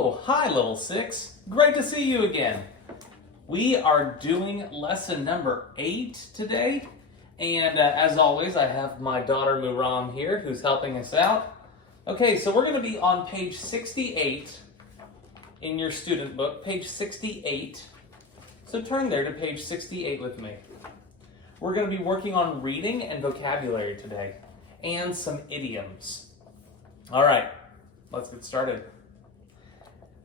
Oh, hi, Level 6. Great to see you again. We are doing lesson number 8 today. And as always, I have my daughter Muram here who's helping us out. Okay, so we're going to be on page 68 in your student book, page 68. So turn there to page 68 with me. We're going to be working on reading and vocabulary today, and some idioms. All right, let's get started.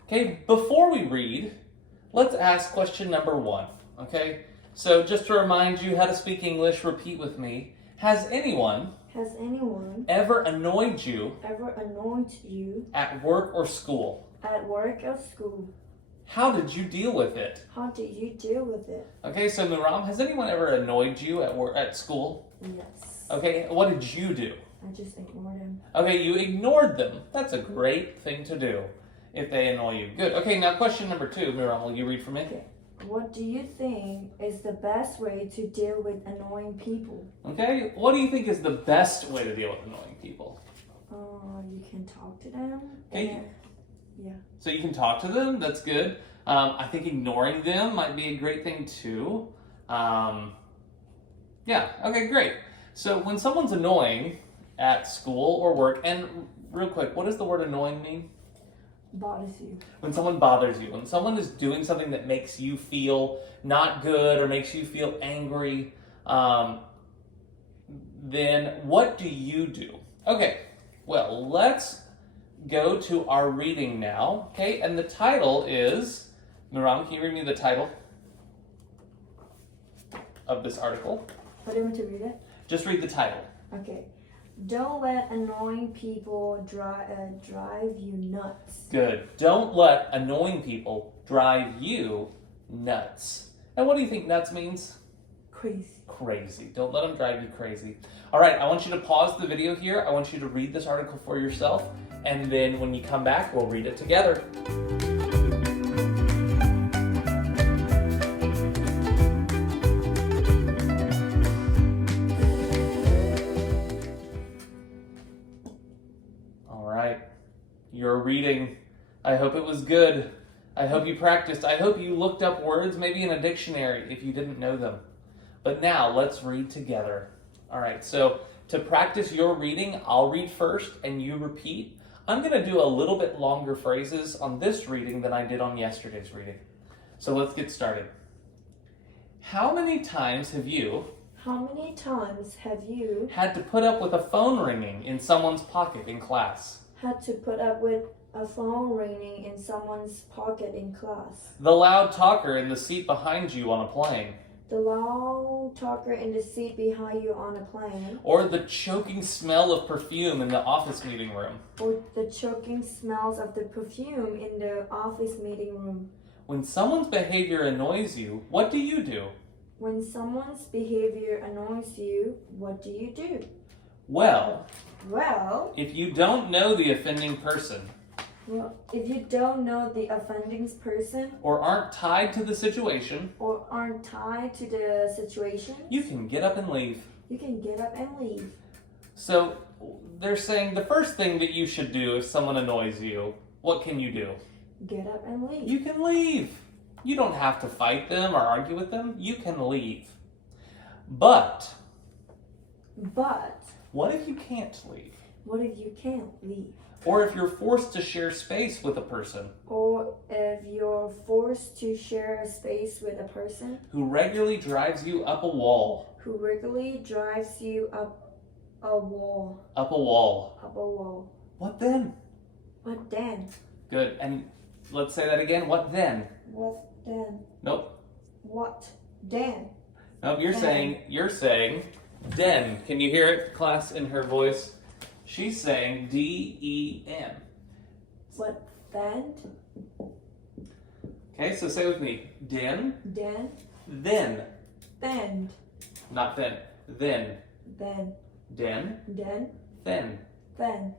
Okay, before we read, let's ask question number 1. Okay, so just to remind you how to speak English, repeat with me. Has anyone ever annoyed you at work or school? at work or school? How did you deal with it? How did you deal with it? Okay, so Muram, has anyone ever annoyed you at school? Yes. Okay, what did you do? I just ignored him. Okay, you ignored them. That's a great thing to do if they annoy you. Good. Okay, now question number 2. Muram, will you read for me? Okay. What do you think is the best way to deal with annoying people? Okay, what do you think is the best way to deal with annoying people? You can talk to them. Okay. Yeah. So you can talk to them, that's good. I think ignoring them might be a great thing too. Yeah, okay, great. So when someone's annoying at school or work, and real quick, what does the word annoying mean? Bothers you. When someone bothers you, when someone is doing something that makes you feel not good or makes you feel angry, then what do you do? Okay, well, let's go to our reading now, okay? And the title is, Muram, can you read me the title of this article? What do you want to read it? Just read the title. Okay. Don't let annoying people drive you nuts. Good. Don't let annoying people drive you nuts. And what do you think nuts means? Crazy. Crazy. Don't let them drive you crazy. All right, I want you to pause the video here. I want you to read this article for yourself. And then when you come back, we'll read it together. All right, your reading. I hope it was good. I hope you practiced. I hope you looked up words, maybe in a dictionary if you didn't know them. But now let's read together. All right, so to practice your reading, I'll read first and you repeat. I'm going to do a little bit longer phrases on this reading than I did on yesterday's reading. So let's get started. How many times have you had to put up with a phone ringing in someone's pocket in class? Had to put up with a phone ringing in someone's pocket in class. The loud talker in the seat behind you on a plane. The loud talker in the seat behind you on a plane. Or the choking smell of perfume in the office meeting room. Or the choking smells of the perfume in the office meeting room. When someone's behavior annoys you, what do you do? When someone's behavior annoys you, what do you do? Well, if you don't know the offending person, if you don't know the offending person, or aren't tied to the situation, you can get up and leave. So they're saying the first thing that you should do if someone annoys you, what can you do? Get up and leave. You can leave. You don't have to fight them or argue with them. You can leave. But what if you can't leave? What if you can't leave? Or if you're forced to share space with a person. Or if you're forced to share a space with a person. Who regularly drives you up a wall. Who regularly drives you up a wall. Up a wall. Up a wall. What then? What then? Good. And let's say that again. What then? What then? Nope. What then? Nope, you're saying den. Can you hear it, class, in her voice? She's saying D-E-N. What then? Okay, so say with me. Den. Den. Then. Then. Not then. Then. Then. Den. Den. Then. Then.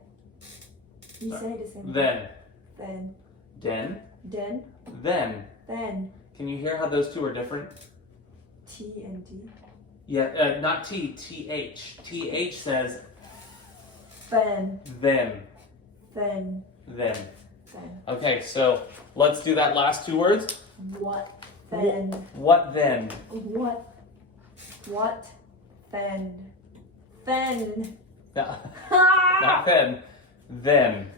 You say the same. Then. Then. Den. Den. Then. Then. Can you hear how those two are different? T and D. Yeah, not T, T-H. T-H says Then. then. Then. Then. then? Okay, so let's do that last two words. What then? What then? What then? Then. No, not then. Then.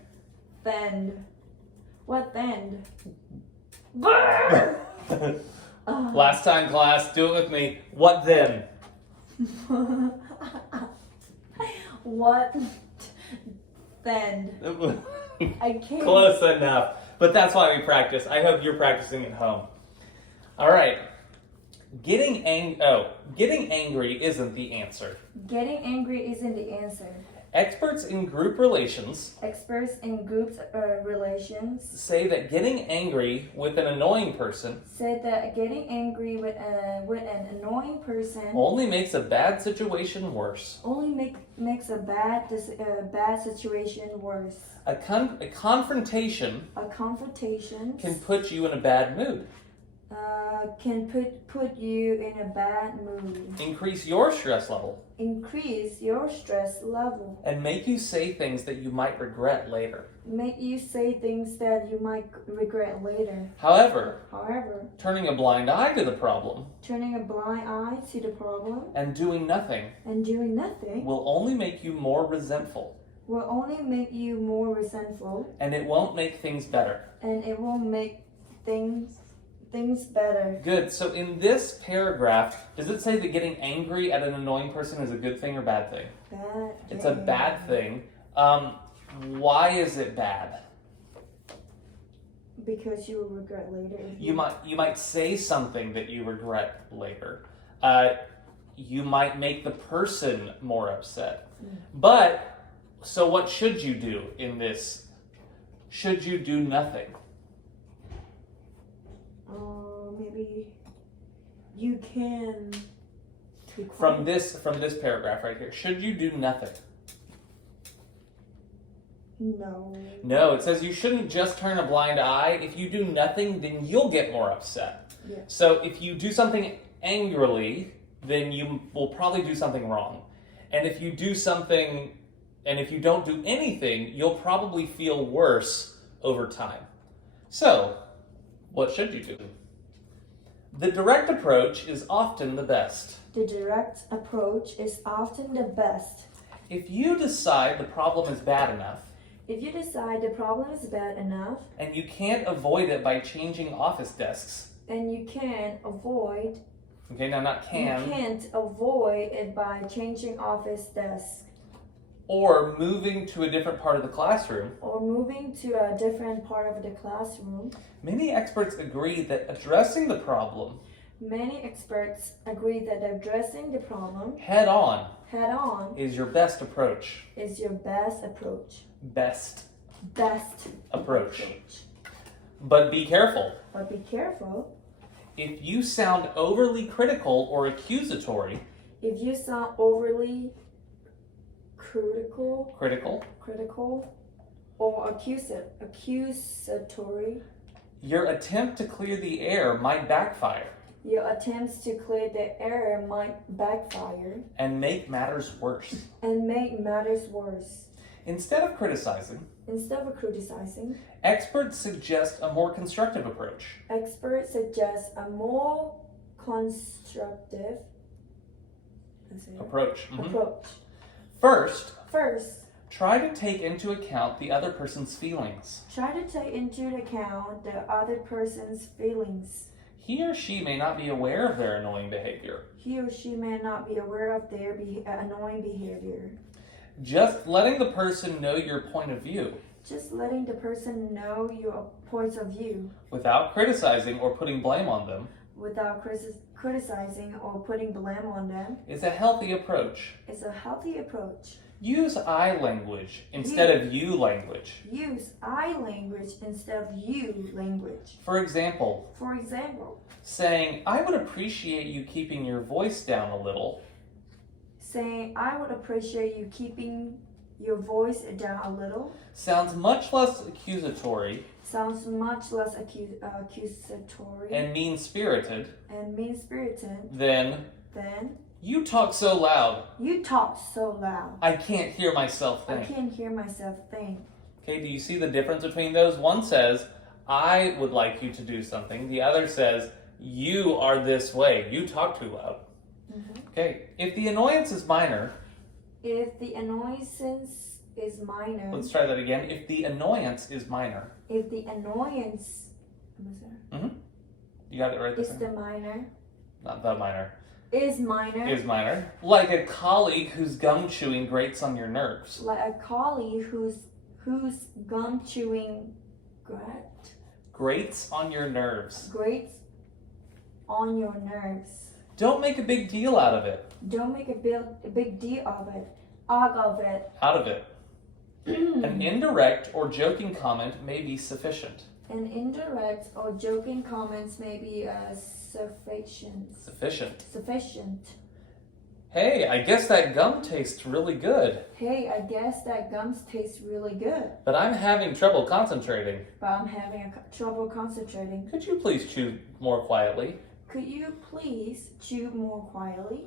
Then. What then? Last time, class, do it with me. What then? What then? I can't. Close enough. But that's why we practice. I hope you're practicing at home. All right. Getting angry isn't the answer. Getting angry isn't the answer. Experts in group relations Experts in group relations say that getting angry with an annoying person said that getting angry with an annoying person only makes a bad situation worse. only makes a bad situation worse. A confrontation A confrontation can put you in a bad mood, can put you in a bad mood, increase your stress level, increase your stress level, and make you say things that you might regret later. make you say things that you might regret later. However, However, turning a blind eye to the problem turning a blind eye to the problem and doing nothing and doing nothing will only make you more resentful, will only make you more resentful, and it won't make things better. and it will make things better. Good. So in this paragraph, does it say that getting angry at an annoying person is a good thing or bad thing? Bad. It's a bad thing. Why is it bad? Because you will regret later. You might say something that you regret later. You might make the person more upset. But, so what should you do in this? Should you do nothing? Maybe you can. From this paragraph right here, should you do nothing? No. No, it says you shouldn't just turn a blind eye. If you do nothing, then you'll get more upset. Yeah. So if you do something angrily, then you will probably do something wrong. And if you do something, and if you don't do anything, you'll probably feel worse over time. So, what should you do? The direct approach is often the best. The direct approach is often the best. If you decide the problem is bad enough, If you decide the problem is bad enough, and you can't avoid it by changing office desks, and you can't avoid you can't avoid it by changing office desks or moving to a different part of the classroom, or moving to a different part of the classroom, many experts agree that addressing the problem many experts agree that addressing the problem head on head-on is your best approach. is your best approach. Best Best approach. But be careful. But be careful. If you sound overly critical or accusatory, If you sound overly critical or accusatory, your attempt to clear the air might backfire your attempts to clear the air might backfire and make matters worse. and make matters worse. Instead of criticizing, experts suggest a more constructive approach. Experts suggest a more constructive Approach. approach. First, First, try to take into account the other person's feelings. try to take into account the other person's feelings. He or she may not be aware of their annoying behavior. He or she may not be aware of their annoying behavior. Just letting the person know your point of view Just letting the person know your points of view without criticizing or putting blame on them without criticizing or putting blame on them is a healthy approach. is a healthy approach. Use I language instead of you language. Use I language instead of you language. For example, For example, saying, I would appreciate you keeping your voice down a little, saying, I would appreciate you keeping your voice down a little, sounds much less accusatory sounds much less accusatory and mean-spirited and mean-spirited than, than, you talk so loud, you talk so loud. I can't hear myself I think. can't hear myself think. Okay, do you see the difference between those? One says, I would like you to do something. The other says, you are this way. You talk too loud. Okay, if the annoyance is minor. If the annoyance is minor. Let's try that again. If the annoyance is minor. If the annoyance. You got it right there. Is the minor. Not the minor. Is minor. Is minor. Like a colleague whose gum chewing grates on your nerves. Like a colleague whose gum chewing grates on your nerves. Grates on your nerves. Don't make a big deal out of it. Don't make a big deal of it. Out of it. Out of it. An indirect or joking comment may be sufficient. An indirect or joking comments may be Sufficient. Sufficient. Hey, I guess that gum tastes really good. Hey, I guess that gum tastes really good. But I'm having trouble concentrating. Trouble concentrating. Could you please chew more quietly? Could you please chew more quietly?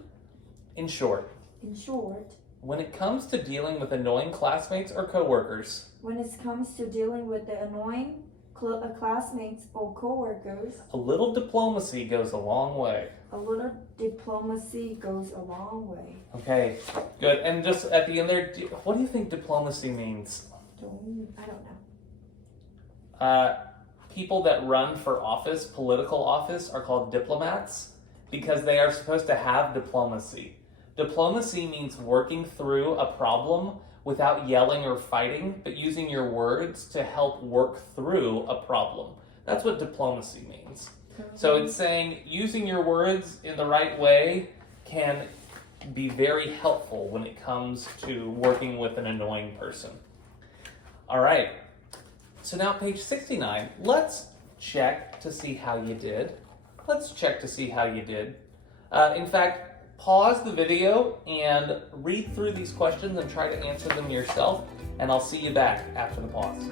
In short. In short. When it comes to dealing with annoying classmates or coworkers. When it comes to dealing with the annoying classmates or coworkers. A little diplomacy goes a long way. A little diplomacy goes a long way. Okay, good. And just at the end there, what do you think diplomacy means? I don't know. People that run for office, political office, are called diplomats because they are supposed to have diplomacy. Diplomacy means working through a problem without yelling or fighting, but using your words to help work through a problem. That's what diplomacy means. So it's saying using your words in the right way can be very helpful when it comes to working with an annoying person. All right. So now page 69. Let's check to see how you did. In fact, pause the video and read through these questions and try to answer them yourself, and I'll see you back after the pause.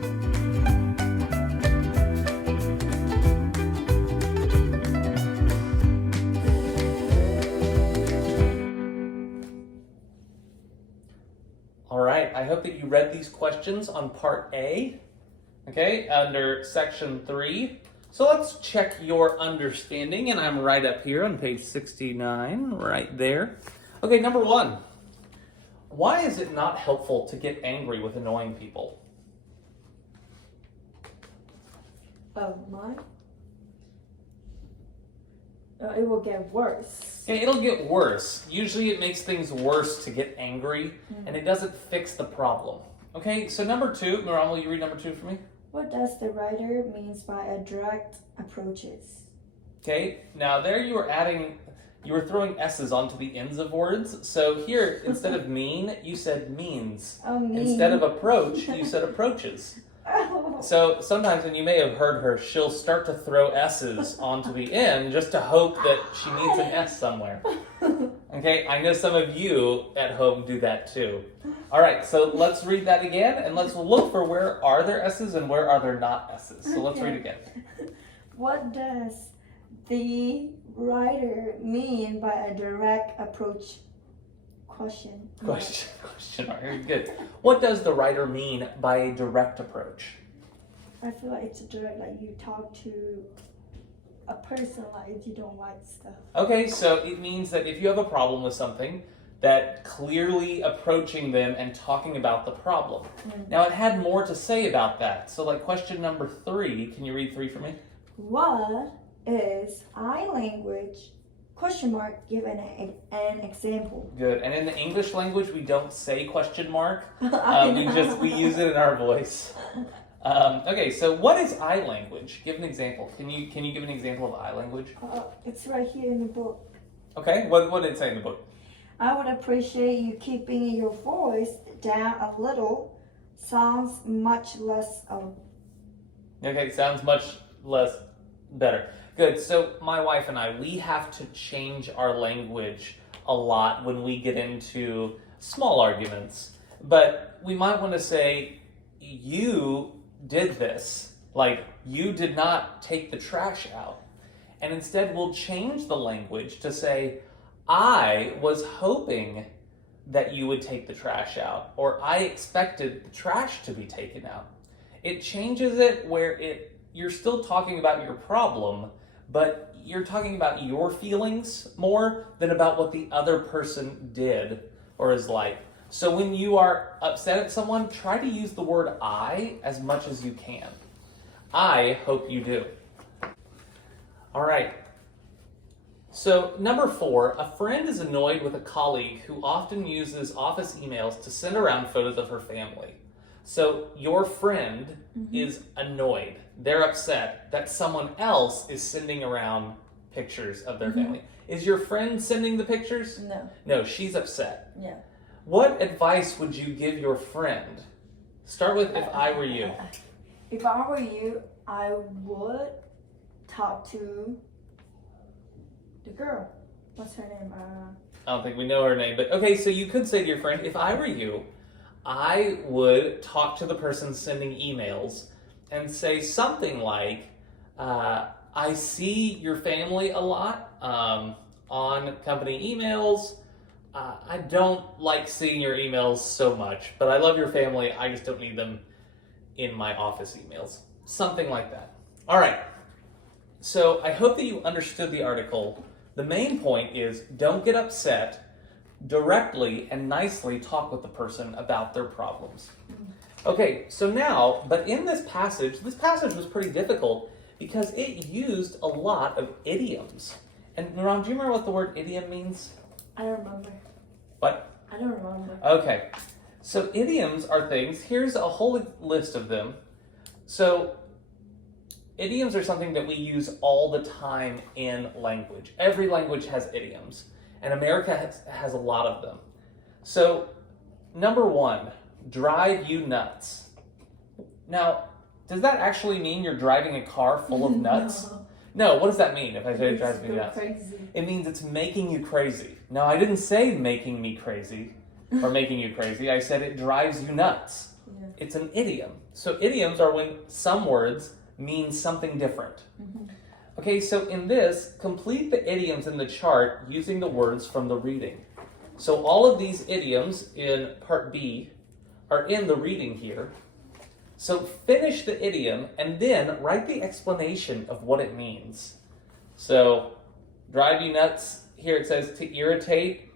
All right, I hope that you read these questions on part A, okay, under section 3. So let's check your understanding, and I'm right up here on page 69, right there. Okay, number 1. Why is it not helpful to get angry with annoying people? It will get worse. Okay, it'll get worse. Usually it makes things worse to get angry, and it doesn't fix the problem. Okay, so number 2, Miran, will you read number 2 for me? What does the writer means by a direct approaches? Okay, now there you were throwing S's onto the ends of words. So here, instead of mean, you said means. Oh, mean. Instead of approach, you said approaches. So sometimes, and you may have heard her, she'll start to throw S's onto the end just to hope that she needs an S somewhere. Okay, I know some of you at home do that too. All right, so let's read that again, and let's look for where are there S's and where are there not S's. So let's read again. What does the writer mean by a direct approach? Question mark. Very good. What does the writer mean by a direct approach? I feel like it's a direct, like you talk to a person like if you don't like stuff. Okay, so it means that if you have a problem with something, that clearly approaching them and talking about the problem. Now it had more to say about that. So like question number 3, can you read 3 for me? What is I language? Question mark, give an example. Good. And in the English language, we don't say question mark. We use it in our voice. Okay, so what is I language? Give an example. Can you give an example of I language? It's right here in the book. Okay, what did it say in the book? I would appreciate you keeping your voice down a little. Sounds much less. Okay, sounds much less better. Good. So my wife and we have to change our language a lot when we get into small arguments. But we might want to say, you did this. Like, you did not take the trash out. And instead we'll change the language to say, I was hoping that you would take the trash out. Or I expected the trash to be taken out. It changes it where you're still talking about your problem, but you're talking about your feelings more than about what the other person did or is like. So when you are upset at someone, try to use the word I as much as you can. I hope you do. All right. So number 4, a friend is annoyed with a colleague who often uses office emails to send around photos of her family. So your friend is annoyed. They're upset that someone else is sending around pictures of their family. Is your friend sending the pictures? No. No, she's upset. Yeah. What advice would you give your friend? Start with if I were you. If I were you, I would talk to the girl. What's her name? I don't think we know her name, but okay, so you could say to your friend, if I were you, I would talk to the person sending emails and say something like, I see your family a lot on company emails. I don't like seeing your emails so much, but I love your family. I just don't need them in my office emails. Something like that. All right. So I hope that you understood the article. The main point is don't get upset. Directly and nicely talk with the person about their problems. Okay, so now, but in this passage was pretty difficult because it used a lot of idioms. And Naram, do you remember what the word idiom means? I don't remember. What? I don't remember. Okay, so idioms are things, here's a whole list of them. So idioms are something that we use all the time in language. Every language has idioms. And America has a lot of them. So, number 1, drive you nuts. Now, does that actually mean you're driving a car full of nuts? No, what does that mean if I say it drives me nuts? Crazy. It means it's making you crazy. Now, I didn't say making me crazy or making you crazy. I said it drives you nuts. Yeah. It's an idiom. So, idioms are when some words mean something different. Okay, so in this, complete the idioms in the chart using the words from the reading. So all of these idioms in part B are in the reading here. So finish the idiom and then write the explanation of what it means. So drive you nuts, here it says to irritate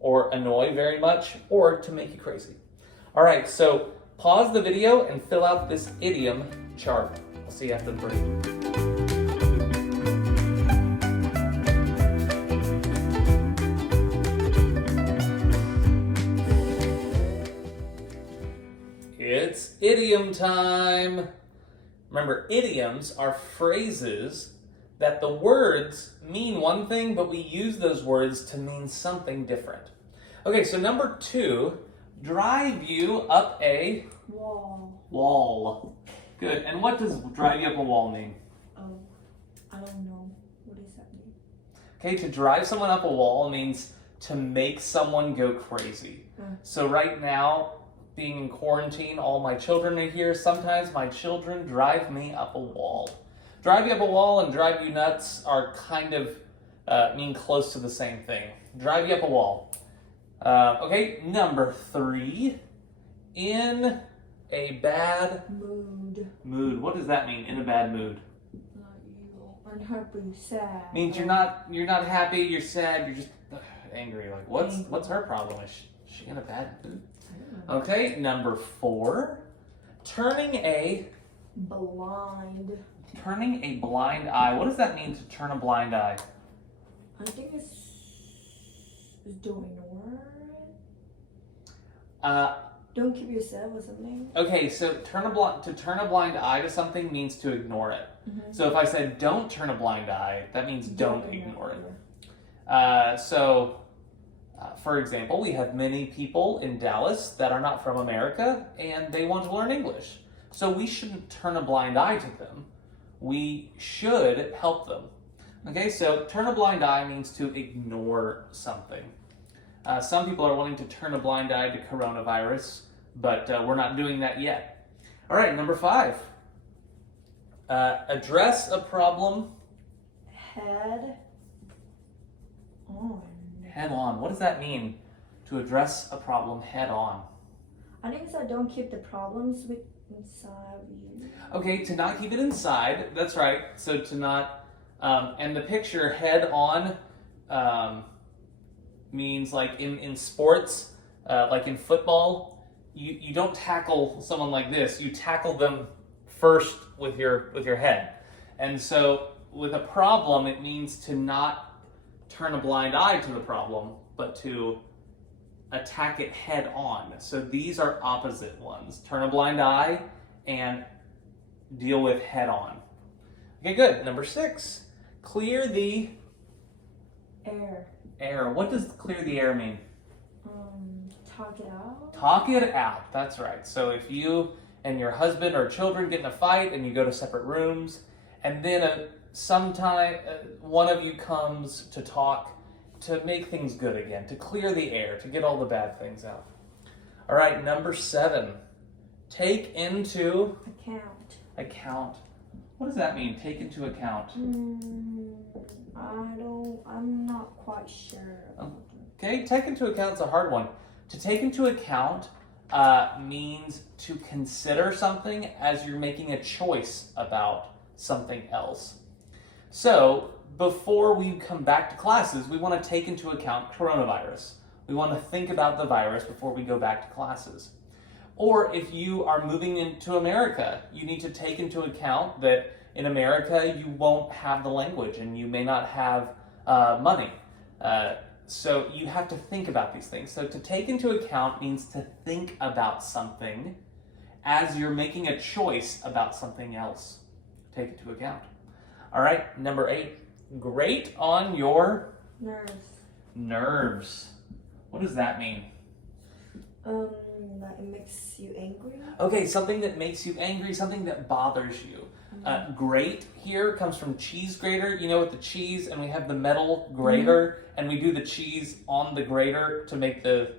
or annoy very much or to make you crazy. All right, so pause the video and fill out this idiom chart. I'll see you after the break. It's idiom time. Remember, idioms are phrases that the words mean one thing, but we use those words to mean something different. Okay, so number 2, drive you up a wall. Good. And what does drive you up a wall mean? I don't know. What does that mean? Okay, to drive someone up a wall means to make someone go crazy. So right now, being in quarantine, all my children are here. Sometimes my children drive me up a wall. Drive you up a wall and drive you nuts are kind of mean close to the same thing. Drive you up a wall. Okay, number 3, in a bad mood. What does that mean, in a bad mood? You're unhappy, sad. Means you're not happy, you're sad, you're just angry. Like what's her problem? Is she in a bad mood? Okay, number 4, turning a blind eye. What does that mean to turn a blind eye? I think it's doing work. Don't keep yourself or something. Okay, so to turn a blind eye to something means to ignore it. So if I said don't turn a blind eye, that means don't ignore it. For example, we have many people in Dallas that are not from America and they want to learn English. So we shouldn't turn a blind eye to them. We should help them. Okay, so turn a blind eye means to ignore something. Some people are wanting to turn a blind eye to coronavirus, but we're not doing that yet. All right, number 5. Address a problem Head on. Head on. What does that mean, to address a problem head on? I think so. Don't keep the problems inside you. Okay, to not keep it inside. That's right. So to not, and the picture head on means like in sports, like in football, you don't tackle someone like this. You tackle them first with your head. And so with a problem, it means to not turn a blind eye to the problem, but to attack it head on. So these are opposite ones. Turn a blind eye and deal with head on. Okay, good. Number 6, clear the air. What does clear the air mean? Talk it out. Talk it out. That's right. So if you and your husband or children get in a fight and you go to separate rooms, and then sometime one of you comes to talk to make things good again, to clear the air, to get all the bad things out. All right, number 7, take into account. What does that mean, take into account? I'm not quite sure. Okay, take into account's a hard one. To take into account means to consider something as you're making a choice about something else. So, before we come back to classes, we want to take into account coronavirus. We want to think about the virus before we go back to classes. Or if you are moving into America, you need to take into account that in America you won't have the language and you may not have money. So you have to think about these things. So to take into account means to think about something as you're making a choice about something else. Take it into account. All right, number 8. Grate on your nerves. What does that mean? That it makes you angry. Okay, something that makes you angry, something that bothers you. Grate here comes from cheese grater. You know, with the cheese, and we have the metal grater, and we do the cheese on the grater to make the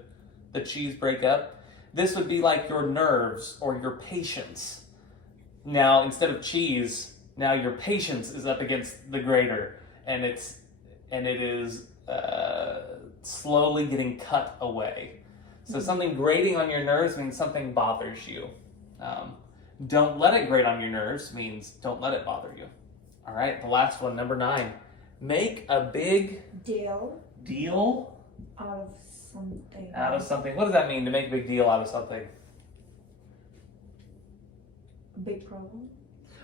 cheese break up. This would be like your nerves or your patience. Now, instead of cheese, now your patience is up against the grater, and it is slowly getting cut away. So something grating on your nerves means something bothers you. Don't let it grate on your nerves means don't let it bother you. All right, the last one, number 9. Make a big deal out of something. What does that mean, to make a big deal out of something? A big problem.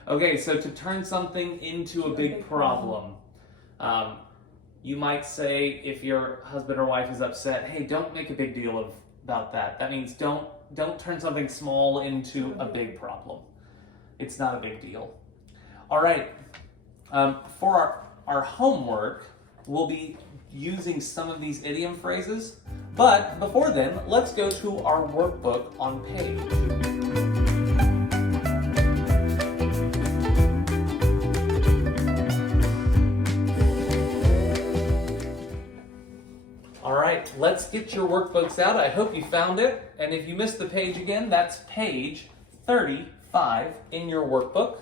Okay, so to turn something into a big problem. You might say, if your husband or wife is upset, hey, don't make a big deal about that. That means don't turn something small into a big problem. It's not a big deal. All right, for our homework, we'll be using some of these idiom phrases, but before then, let's go to our workbook on page. Let's get your workbooks out. I hope you found it. And if you missed the page again, that's page 35 in your workbook.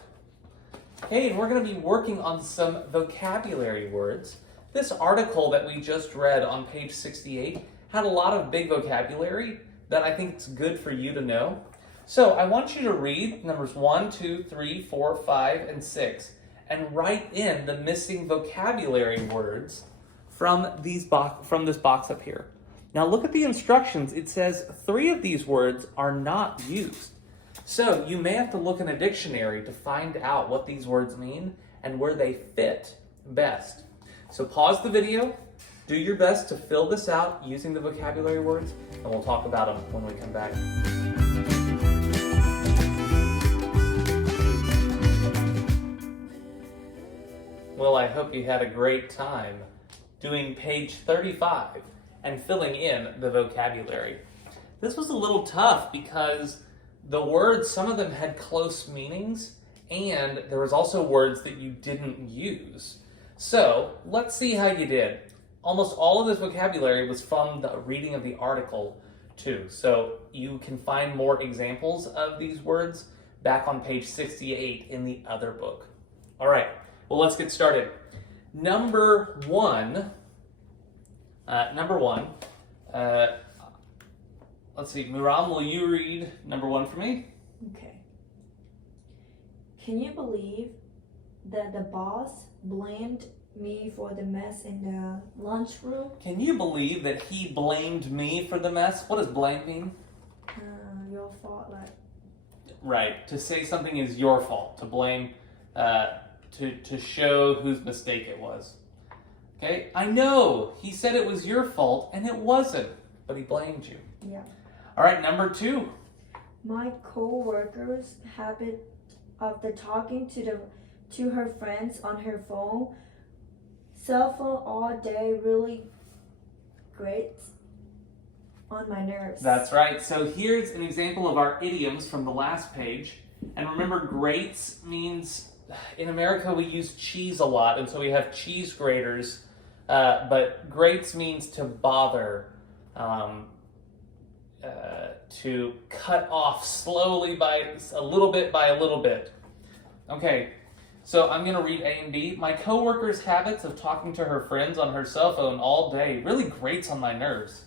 Okay, and we're going to be working on some vocabulary words. This article that we just read on page 68 had a lot of big vocabulary that I think it's good for you to know. So I want you to read numbers 1, 2, 3, 4, 5, and 6 and write in the missing vocabulary words from this box up here. Now look at the instructions. It says 3 of these words are not used. So you may have to look in a dictionary to find out what these words mean and where they fit best. So pause the video, do your best to fill this out using the vocabulary words, and we'll talk about them when we come back. Well, I hope you had a great time doing page 35 and filling in the vocabulary. This was a little tough because the words, some of them had close meanings, and there was also words that you didn't use. So let's see how you did. Almost all of this vocabulary was from the reading of the article too. So you can find more examples of these words back on page 68 in the other book. All right, well, let's get started. Number one, let's see, Miram, will you read number 1 for me? Okay. Can you believe that the boss blamed me for the mess in the lunchroom? Can you believe that he blamed me for the mess? What does blame mean? Your fault, like. Right, to say something is your fault, to blame, to show whose mistake it was. Okay, I know, he said it was your fault, and it wasn't, but he blamed you. Yeah. All right, number 2. My co-worker's habit of the talking to her friends on her cell phone all day really grates on my nerves. That's right. So here's an example of our idioms from the last page. And remember, grates means, in America we use cheese a lot, and so we have cheese graters. But grates means to bother, to cut off slowly by a little bit. Okay, so I'm going to read A and B. My coworker's habits of talking to her friends on her cell phone all day really grates on my nerves.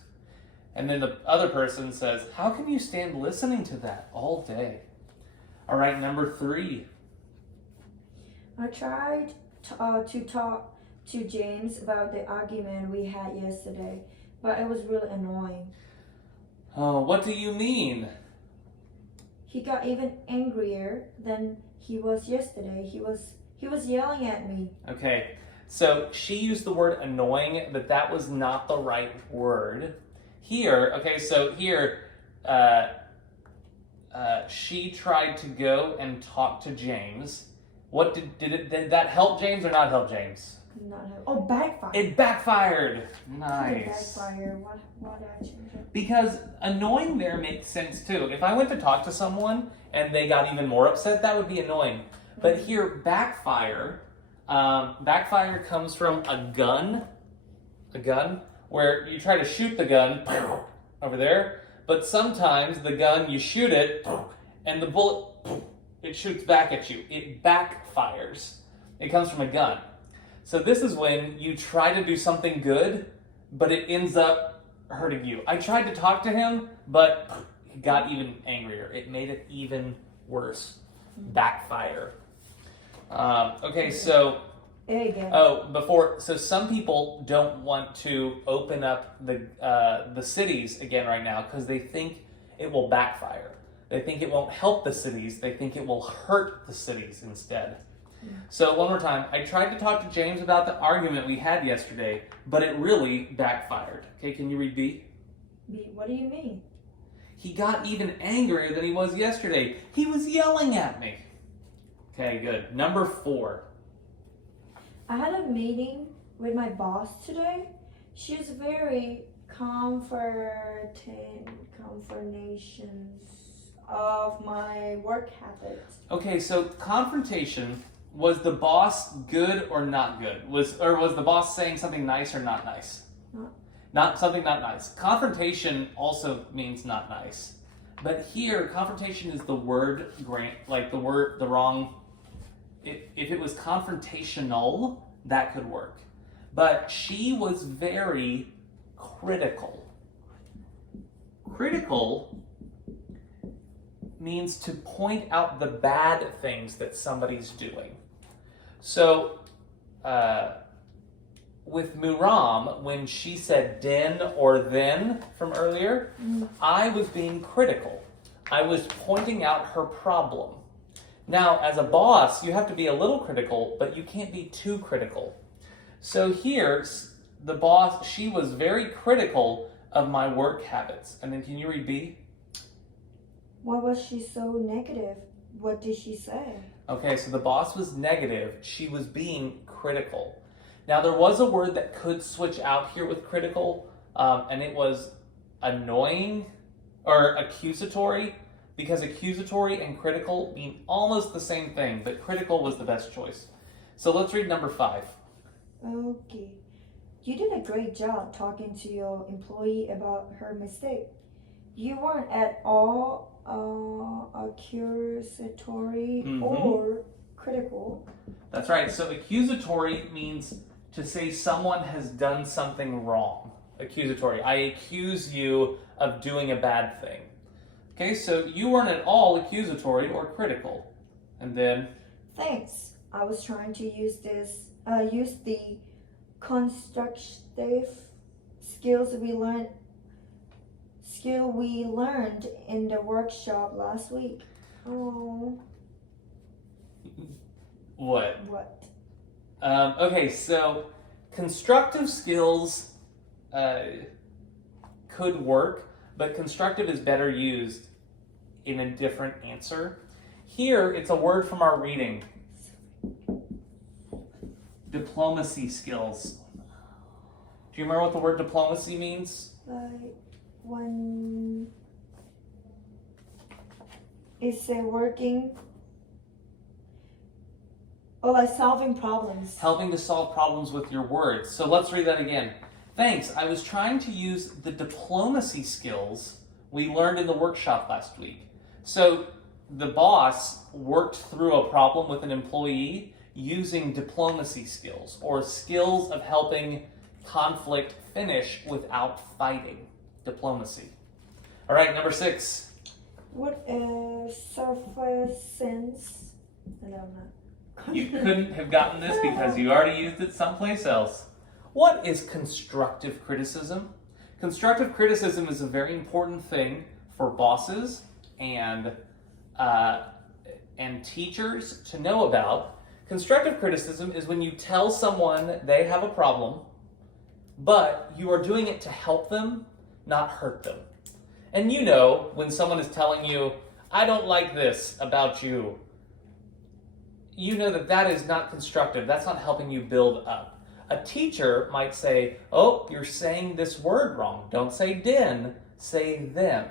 And then the other person says, how can you stand listening to that all day? All right, number 3. I tried to talk to James about the argument we had yesterday, but it was really annoying. Oh, what do you mean? He got even angrier than he was yesterday. He was yelling at me. Okay, so she used the word annoying, but that was not the right word. Here, she tried to go and talk to James. What did that help James or not help James? Backfired. It backfired. Nice. Nice. Backfire. Why did I change it? Because annoying there makes sense too. If I went to talk to someone and they got even more upset, that would be annoying. But here, backfire comes from a gun, where you try to shoot the gun over there, but sometimes the gun, you shoot it, and the bullet, it shoots back at you. It backfires. It comes from a gun. So this is when you try to do something good, but it ends up hurting you. I tried to talk to him, but he got even angrier. It made it even worse. Backfire. Okay, so... So some people don't want to open up the cities again right now because they think it will backfire. They think it won't help the cities. They think it will hurt the cities instead. So one more time, I tried to talk to James about the argument we had yesterday, but it really backfired. Okay, can you read B? B, what do you mean? He got even angrier than he was yesterday. He was yelling at me. Okay, good. Number 4. I had a meeting with my boss today. She's very confirmations of my work habits. Okay, so confrontation, was the boss good or not good? Was the boss saying something nice or not nice? Not nice. Confrontation also means not nice. But here, confrontation is the word, the wrong. If it was confrontational, that could work. But she was very critical. Critical means to point out the bad things that somebody's doing. So, with Muram, when she said den or then from earlier, I was being critical. I was pointing out her problem. Now, as a boss, you have to be a little critical, but you can't be too critical. So here, the boss, she was very critical of my work habits. And then can you read B? Why was she so negative? What did she say? Okay, so the boss was negative. She was being critical. Now, there was a word that could switch out here with critical, and it was annoying or accusatory, because accusatory and critical mean almost the same thing, but critical was the best choice. So let's read number 5. Okay. You did a great job talking to your employee about her mistake. You weren't at all accusatory or critical. That's right. So accusatory means to say someone has done something wrong. Accusatory. I accuse you of doing a bad thing. Okay, so you weren't at all accusatory or critical. And then? Thanks. I was trying to use the constructive skill we learned in the workshop last week. Oh. What? What? Okay, so constructive skills could work, but constructive is better used in a different answer. Here, it's a word from our reading. Diplomacy skills. Do you remember what the word diplomacy means? Like when it's working. Oh, like solving problems. Helping to solve problems with your words. So let's read that again. Thanks. I was trying to use the diplomacy skills we learned in the workshop last week. So the boss worked through a problem with an employee using diplomacy skills, or skills of helping conflict finish without fighting. Diplomacy. All right, number 6. What is surfactants? I don't know. You couldn't have gotten this because you already used it someplace else. What is constructive criticism? Constructive criticism is a very important thing for bosses and teachers to know about. Constructive criticism is when you tell someone they have a problem, but you are doing it to help them, not hurt them. And you know when someone is telling you, I don't like this about you, you know that is not constructive. That's not helping you build up. A teacher might say, oh, you're saying this word wrong. Don't say din, say them.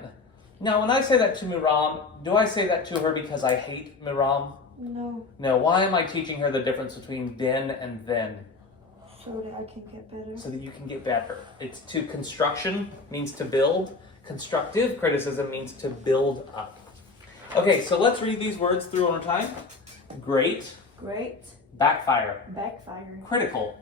Now, when I say that to Miram, do I say that to her because I hate Miram? No. No, why am I teaching her the difference between din and then? So that I can get better. So that you can get better. It's to construction, means to build. Constructive criticism means to build up. Okay, so let's read these words through one more time. Great. Great. Backfire. Backfire. Critical.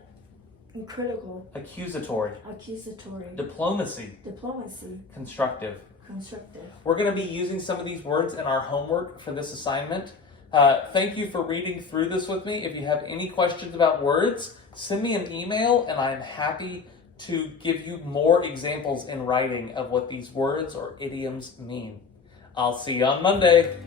Critical. Accusatory. Accusatory. Diplomacy. Diplomacy. Constructive. Constructive. We're going to be using some of these words in our homework for this assignment. Thank you for reading through this with me. If you have any questions about words, send me an email and I'm happy to give you more examples in writing of what these words or idioms mean. I'll see you on Monday.